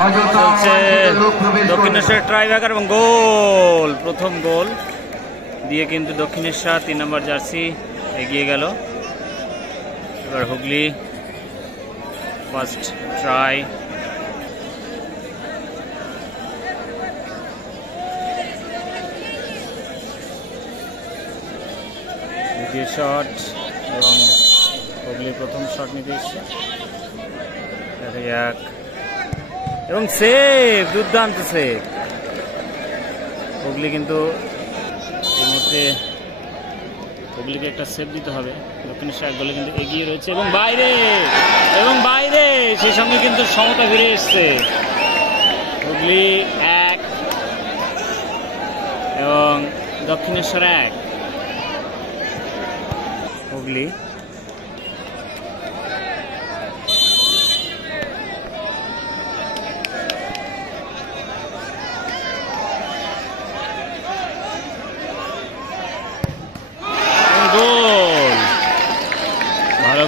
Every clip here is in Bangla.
চলছে দক্ষিণেশ্বর ট্রাইব্যাকার এবং গোল, প্রথম গোল দিয়ে কিন্তু দক্ষিণেশ্বর 3 নম্বর জার্সি এগিয়ে গেল। এবার হুগলি ফার্স্ট ট্রাই, দ্বিতীয় শট এবং হুগলি প্রথম শট নিতে এসছে। দেখা যাক, এবং সেভ, দুর্দান্ত সেভ। হুগলি কিন্তু এই মুহূর্তে হুগলিকে একটা সেভ দিতে হবে। দক্ষিণেশ্বর এক গোলে কিন্তু এগিয়ে রয়েছে এবং বাইরে সেই সঙ্গে কিন্তু সমতা ফিরে এসছে। হুগলি 1 এবং দক্ষিণেশ্বর 1। হুগলি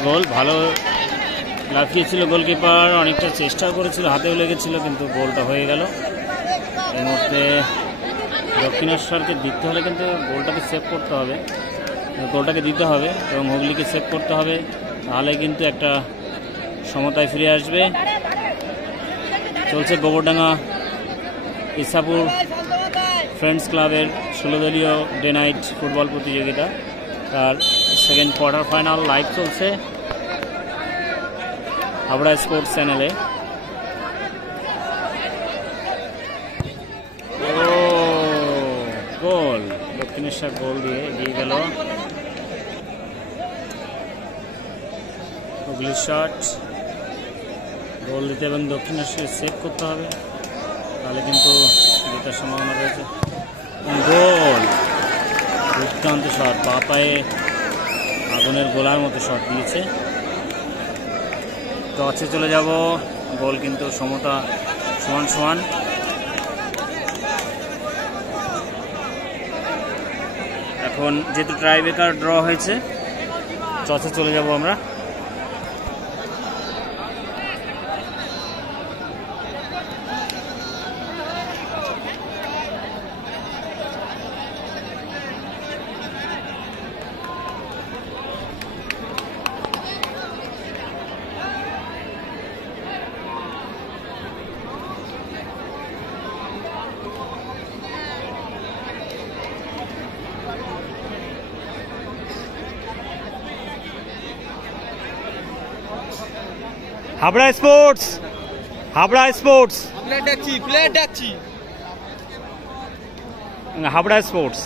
গোল, ভালো লাফিয়েছিল গোলকিপার, অনেকটা চেষ্টাও করেছিল, হাতেও লেগেছিল, কিন্তু গোলটা হয়ে গেল। এই মুহূর্তে দক্ষিণেশ্বরকে দিতে হলে কিন্তু গোলটাকে সেভ করতে হবে, গোলটাকে দিতে হবে এবং হুগলিকে সেভ করতে হবে, তাহলে কিন্তু একটা সমতায় ফিরে আসবে। চলছে গোবরডাঙ্গা ইসাপুর ফ্রেন্ডস ক্লাবের 16 দলীয় ডে নাইট ফুটবল প্রতিযোগিতা, তার সেকেন্ড কোয়ার্টার ফাইনাল লাইভ চলছে হাবড়া স্পোর্টস চ্যানেলে। গোল, দক্ষিণেশ্বর গোল দিয়ে এগিয়ে গেল। হুগলির শট, গোল দিতে এবং দক্ষিণেশ্বর সেভ করতে হবে, তাহলে কিন্তু জেতার সম্ভাবনা রয়েছে। গোল, দুর্দান্ত শট, বা পায়ে আগুনের গোলার মতো শট দিয়েছে। টসে চলে যাব, গোল কিন্তু সমতা সমান। এখন যেহেতু ট্রাইব্রেকার ড্র হয়েছে, টসে চলে যাব আমরা। Habra sports, Habra sports, Habra sports.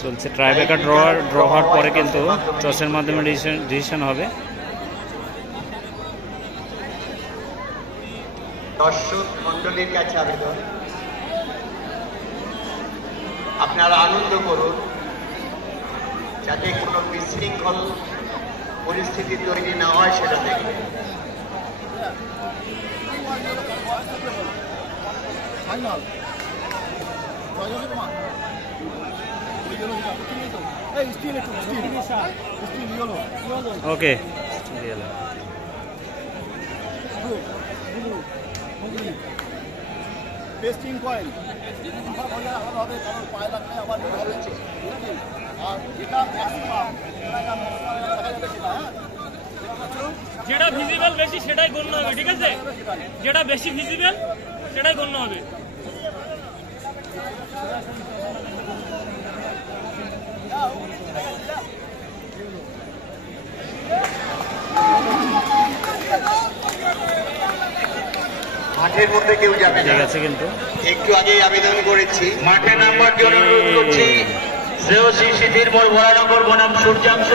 চলছে ট্রাইব্রেকার ড্র হওয়ার পরে কিন্তু টসের মাধ্যমে ডিসিশন হবে। দর্শক মন্ডলীর কাছে আবেদন, আপনারা আনন্দ করুন, যাতে কোনো বিশৃঙ্খল পরিস্থিতি তৈরি না হয় সেটা দেখবেন। ওকে, টেস্টিং পয়েন্ট হবে, কারণ পায়ে লাগলে আবার হবে। আর এটা যেটা ভিজিবল বেশি সেটাই গণ্য হবে, ঠিক আছে? যেটা বেশি ভিজিবল সেটাই গণ্য হবে। মাঠের মধ্যে কেউ যাবে না, কিন্তু একটু আগেই আবেদন করেছি। মাঠে নামবার জন্য অনুরোধ করছি। শ্রেয়সী শিথির মোড়, ভরানগর বনাম সূর্যাংশ।